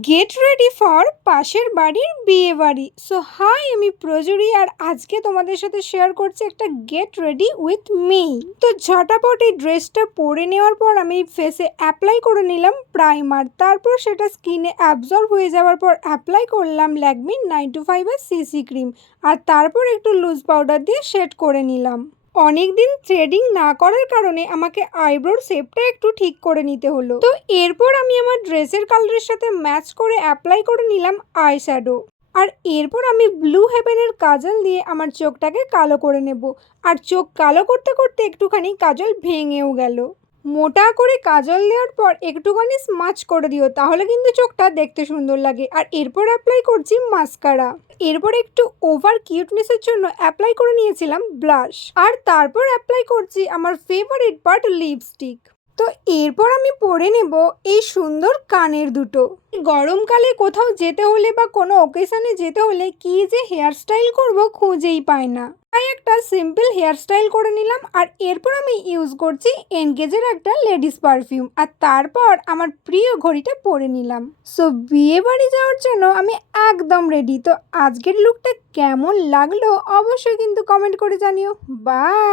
Get ready for পাশের বাড়ির বিয়ে বাড়ি। সো হাই, আমি প্রজুরি আর আজকে তোমাদের সাথে শেয়ার করছি একটা গেট রেডি উইথ মি। তো ঝটাপট এই ড্রেসটা পরে নেওয়ার পর আমি ফেসে অ্যাপ্লাই করে নিলাম প্রাইমার, তারপর সেটা স্কিনে অ্যাবজর্ব হয়ে যাওয়ার পর অ্যাপ্লাই করলাম ল্যাকমি 925 এর সিসি ক্রিম, আর তারপর একটু লুজ পাউডার দিয়ে শেড করে নিলাম। অনেকদিন থ্রেডিং না করার কারণে আমাকে আইব্রোর শেপটা একটু ঠিক করে নিতে হলো। তো এরপর আমি আমার ড্রেসের কালারের সাথে ম্যাচ করে অ্যাপ্লাই করে নিলাম আই শ্যাডো। আর এরপর আমি ব্লু হেভেনের কাজল দিয়ে আমার চোখটাকে কালো করে নেব। আর চোখ কালো করতে করতে একটুখানি কাজল ভেঙেও গেল। মোটা করে কাজল দেওয়ার পর একটুখানি স্মাচ করে দিও, তাহলে কিন্তু চোখটা দেখতে সুন্দর লাগে। আর এরপর অ্যাপ্লাই করছি মাস্কারা। এরপর একটু ওভার কিউটনেসের জন্য অ্যাপ্লাই করে নিয়েছিলাম ব্লাশ। আর তারপর অ্যাপ্লাই করছি আমার ফেভারিট পার্ট লিপস্টিক। তো এরপর আমি পরে নেব এই সুন্দর কানের দুটো। গরমকালে কোথাও যেতে হলে বা কোনো অকেশনে যেতে হলে কি যে হেয়ার স্টাইল করবো খুঁজেই পাই না, তাই একটা সিম্পল হেয়ার স্টাইল করে নিলাম। আর এরপর আমি ইউজ করছি এনগেজের একটা লেডিস পারফিউম, আর তারপর আমার প্রিয় ঘড়িটা পরে নিলাম। সো বিয়ে বাড়ি যাওয়ার জন্য আমি একদম রেডি। তো আজকের লুকটা কেমন লাগলো অবশ্যই কিন্তু কমেন্ট করে জানিও। বাই।